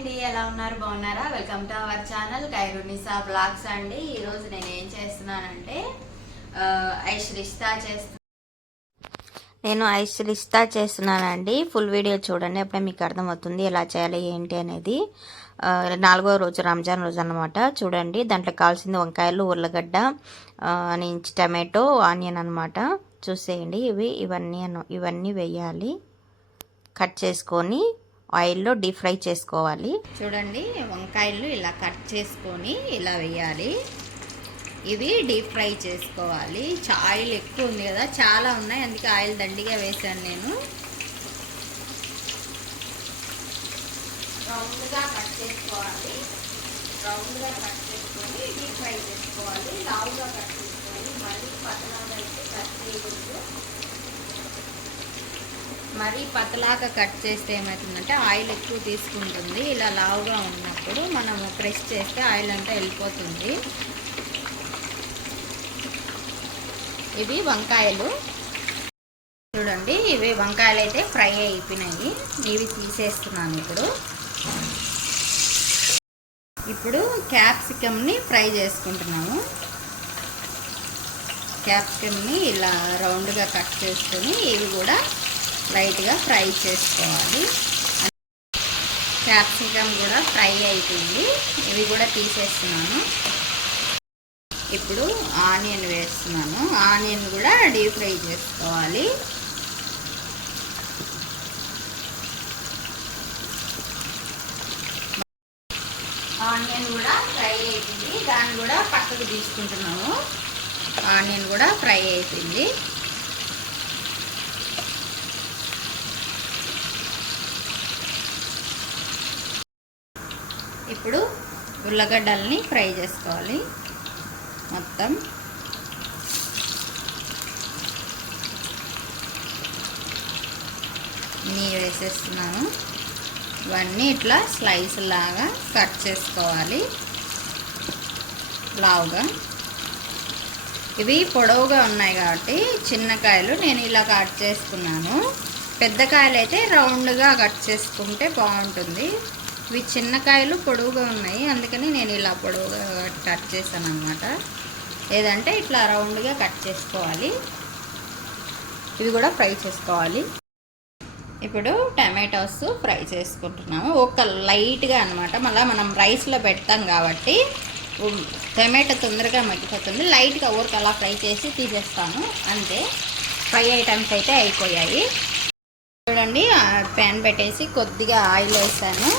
అండి, ఎలా ఉన్నారు? బాగున్నారా? Welcome to our channel Khairunnisa blogs అండి. ఈరోజు నేను ఏం చేస్తున్నానంటే ఐస్ రిస్తా చేస్తున్నానండి. ఫుల్ వీడియో చూడండి, అప్పుడే మీకు అర్థమవుతుంది ఎలా చేయాలి ఏంటి అనేది. 4వ రోజు రంజాన్ రోజు అనమాట. చూడండి, దాంట్లో కావాల్సింది వంకాయలు, ఉర్లగడ్డ, ఇంచు టమాటో, ఆనియన్ అనమాట. చూసేయండి, ఇవన్నీ వేయాలి. కట్ చేసుకొని ఆయిల్లో డీప్ ఫ్రై చేసుకోవాలి. చూడండి, వంకాయలు ఇలా కట్ చేసుకొని ఇలా వేయాలి. ఇవి డీప్ ఫ్రై చేసుకోవాలి. ఆయిల్ ఎక్కువ ఉంది కదా, చాలా ఉన్నాయి, అందుకే ఆయిల్ దండిగా వేసాను నేను. రౌండ్గా కట్ చేసుకోవాలి. రౌండ్గా కట్ చేసుకొని డీప్ ఫ్రై చేసుకోవాలి. లావుగా కట్ చేసుకోవాలి. మళ్ళీ పతలాగా అయితే కట్ చేయకూడదు. మరీ పతలాగా కట్ చేస్తే ఏమవుతుందంటే ఆయిల్ ఎక్కువ తీసుకుంటుంది. ఇలా లావుగా ఉన్నప్పుడు మనం ప్రెస్ చేస్తే ఆయిల్ అంతా వెళ్ళిపోతుంది. ఇవి వంకాయలు చూడండి, ఇవి వంకాయలు అయితే ఫ్రై అయిపోయినాయి. ఇవి తీసేస్తున్నాను. ఇప్పుడు క్యాప్సికమ్ని ఫ్రై చేసుకుంటున్నాము. క్యాప్సికమ్ని ఇలా రౌండ్గా కట్ చేసుకొని ఇవి కూడా లైట్గా ఫ్రై చేసుకోవాలి. క్యాప్సికమ్ కూడా ఫ్రై అయిపోయింది. ఇవి కూడా తీసేస్తున్నాను. ఇప్పుడు ఆనియన్ వేస్తున్నాను. ఆనియన్ కూడా డీప్ ఫ్రై చేసుకోవాలి. ఆనియన్ కూడా ఫ్రై అయిపోయింది. దాన్ని కూడా పక్కకు తీసుకుంటున్నాము. ఆనియన్ కూడా ఫ్రై అయిపోయింది. ఇప్పుడు ఉల్లగడ్డల్ని ఫ్రై చేసుకోవాలి. మొత్తం వేసేస్తున్నాను. ఇవన్నీ ఇట్లా స్లైస్ లాగా కట్ చేసుకోవాలి, లావుగా. ఇవి పొడవుగా ఉన్నాయి కాబట్టి చిన్న కాయలు నేను ఇలా కట్ చేసుకున్నాను. పెద్ద కాయలు అయితే రౌండ్గా కట్ చేసుకుంటే బాగుంటుంది. ఇవి చిన్న కాయలు పొడవుగా ఉన్నాయి, అందుకని నేను ఇలా పొడవుగా కట్ చేశాను అనమాట. లేదంటే ఇట్లా రౌండ్గా కట్ చేసుకోవాలి. ఇవి కూడా ఫ్రై చేసుకోవాలి. ఇప్పుడు టమాటోస్ ఫ్రై చేసుకుంటున్నాము. ఒక లైట్గా అనమాట. మళ్ళీ మనం రైస్లో పెడతాం కాబట్టి టమాటో తొందరగా మగ్గిపోతుంది. లైట్గా ఊరికి అలా ఫ్రై చేసి తీసేస్తాను, అంతే. ఫ్రై ఐటమ్స్ అయితే అయిపోయాయి. చూడండి, ప్యాన్ పెట్టేసి కొద్దిగా ఆయిల్ వేసాను.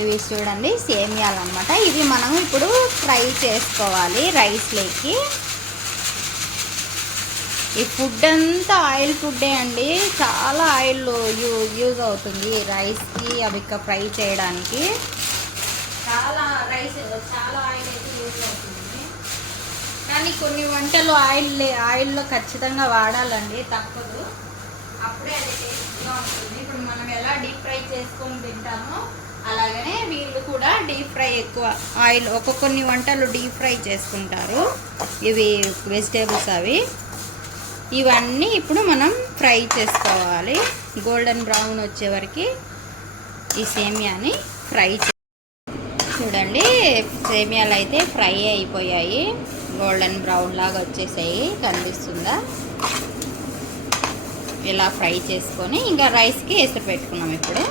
ఇవి చూడండి సేమియాలు అనమాట. ఇవి మనం ఇప్పుడు ఫ్రై చేసుకోవాలి రైస్లోకి. ఈ ఫుడ్ అంతా ఆయిల్ ఫుడ్డే అండి. చాలా ఆయిల్ యూజ్ అవుతుంది రైస్కి, అవి ఫ్రై చేయడానికి. చాలా ఆయిల్ అయితే యూజ్ అవుతుంది. కానీ కొన్ని వంటలు ఆయిల్లో ఖచ్చితంగా వాడాలండి, తప్పదు. అప్పుడే అది టేస్ట్గా ఉంటుంది. ఇప్పుడు మనం ఎలా డీప్ ఫ్రై చేసుకొని తింటామో అలాగనే వీళ్ళు కూడా డీప్ ఫ్రై ఎక్కువ ఆయిల్, కొన్ని వంటలు డీప్ ఫ్రై చేసుకుంటారు. ఇవి వెజిటేబుల్స్ అవి. ఇవన్నీ ఇప్పుడు మనం ఫ్రై చేసుకోవాలి. గోల్డెన్ బ్రౌన్ వచ్చే వరకు ఈ సేమియాని ఫ్రై చూడండి, సేమియాలు అయితే ఫ్రై అయిపోయాయి. గోల్డెన్ బ్రౌన్ లాగా వచ్చేసాయి, కనిపిస్తుందా? ఇలా ఫ్రై చేసుకొని ఇంకా రైస్కి వేసి పెట్టుకున్నాం. ఇప్పుడు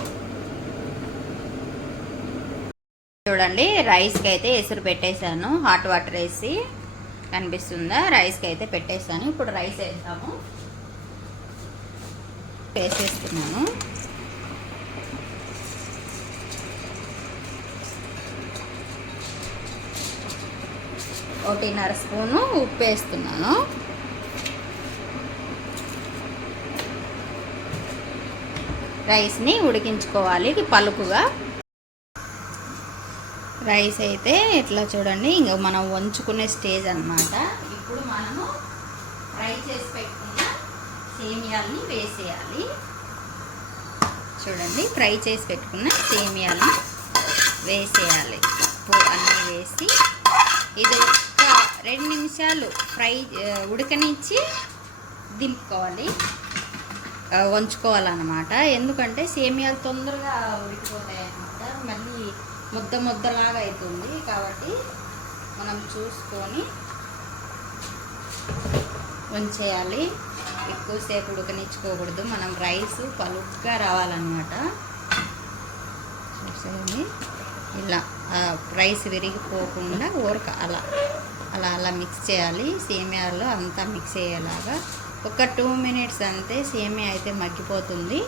చూడండి, రైస్కి అయితే ఎసురు పెట్టేశాను. హాట్ వాటర్ వేసి, కనిపిస్తుందా? రైస్కి అయితే పెట్టేశాను. ఇప్పుడు రైస్ వేసేస్తున్నాను. ఒకటిన్నర స్పూను ఉప్పు వేస్తున్నాను. రైస్ని ఉడికించుకోవాలి పలుకుగా. రైస్ అయితే ఇట్లా చూడండి, ఇంకా మనం వంచుకునే స్టేజ్ అన్నమాట. ఇప్పుడు మనము ఫ్రై చేసి పెట్టుకున్న సేమియాల్ని వేసేయాలి. చూడండి, ఫ్రై చేసి పెట్టుకున్న సేమియాల్ని వేసేయాలి. అన్నీ వేసి ఇది ఒక 2 నిమిషాలు ఉడకనిచ్చి దింపుకోవాలి, వంచుకోవాలన్నమాట. ఎందుకంటే సేమియాలు తొందరగా ఉడికిపోతాయి అన్నమాట. మళ్ళీ ముద్దలాగా అవుతుంది. కాబట్టి మనం చూసుకొని ఉంచేయాలి. ఎక్కువసేపు ఉడకనిచ్చుకోకూడదు. మనం రైస్ పలుగ్గా రావాలన్నమాట. చూసేయండి, ఇలా రైస్ విరిగిపోకుండా ఊరక అలా మిక్స్ చేయాలి. సేమియాలో అంతా మిక్స్ అయ్యేలాగా ఒక 2 మినిట్స్ అంతే. సేమియా అయితే మగ్గిపోతుంది.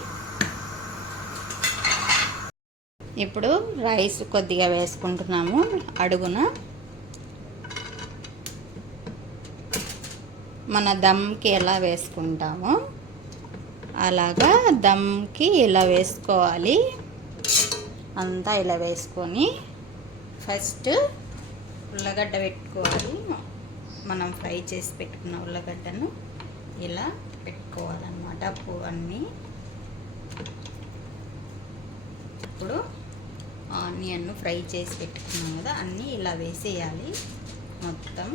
ఇప్పుడు రైస్ కొద్దిగా వేసుకుంటున్నాము అడుగున. మన దమ్కి ఎలా వేసుకుంటామో అలాగా దమ్కి ఇలా వేసుకోవాలి. అంతా ఇలా వేసుకొని ఫస్ట్ ఉల్లగడ్డ పెట్టుకోవాలి. మనం ఫ్రై చేసి పెట్టుకున్న ఉల్లగడ్డను ఇలా పెట్టుకోవాలన్నమాట అన్నీ. ఇప్పుడు ఆనియన్ ఫ్రై చేసి పెట్టుకున్నాం కదా, అన్నీ ఇలా వేసేయాలి మొత్తం.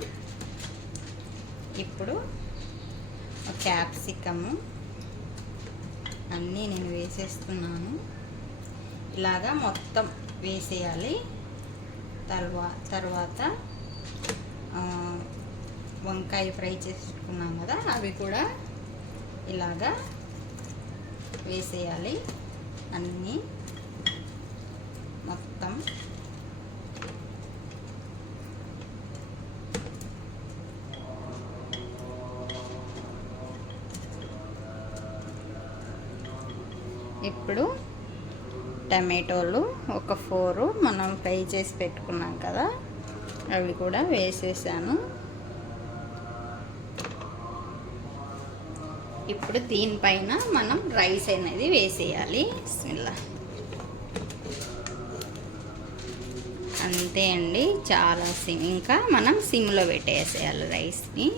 ఇప్పుడు క్యాప్సికము అన్నీ నేను వేసేస్తున్నాను. ఇలాగా మొత్తం వేసేయాలి. తర్వాత వంకాయ ఫ్రై చేసుకున్నాం కదా, అవి కూడా ఇలాగా వేసేయాలి అన్నీ మొత్తం. ఇప్పుడు టమాటోలు ఒక 4 మనం ఫ్రై చేసి పెట్టుకున్నాం కదా, అవి కూడా వేసేసాను. ఇప్పుడు దీనిపైన మనం రైస్ అనేది వేసేయాలి. బిస్మిల్లా. అంతే అండి, చాలా ఇంకా మనం సిమ్లో పెట్టేసేయాలి రైస్ని.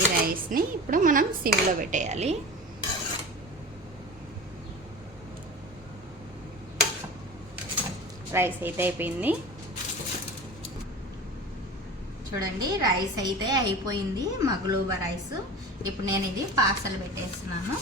ఈ రైస్ని ఇప్పుడు మనం సిమ్లో పెట్టేయాలి. రైస్ అయితే అయిపోయింది. చూడండి, రైస్ అయితే అయిపోయింది, మగ్లూబా రైస్. ఇప్పుడు నేను ఇది పార్సల్ పెట్టేస్తున్నాను.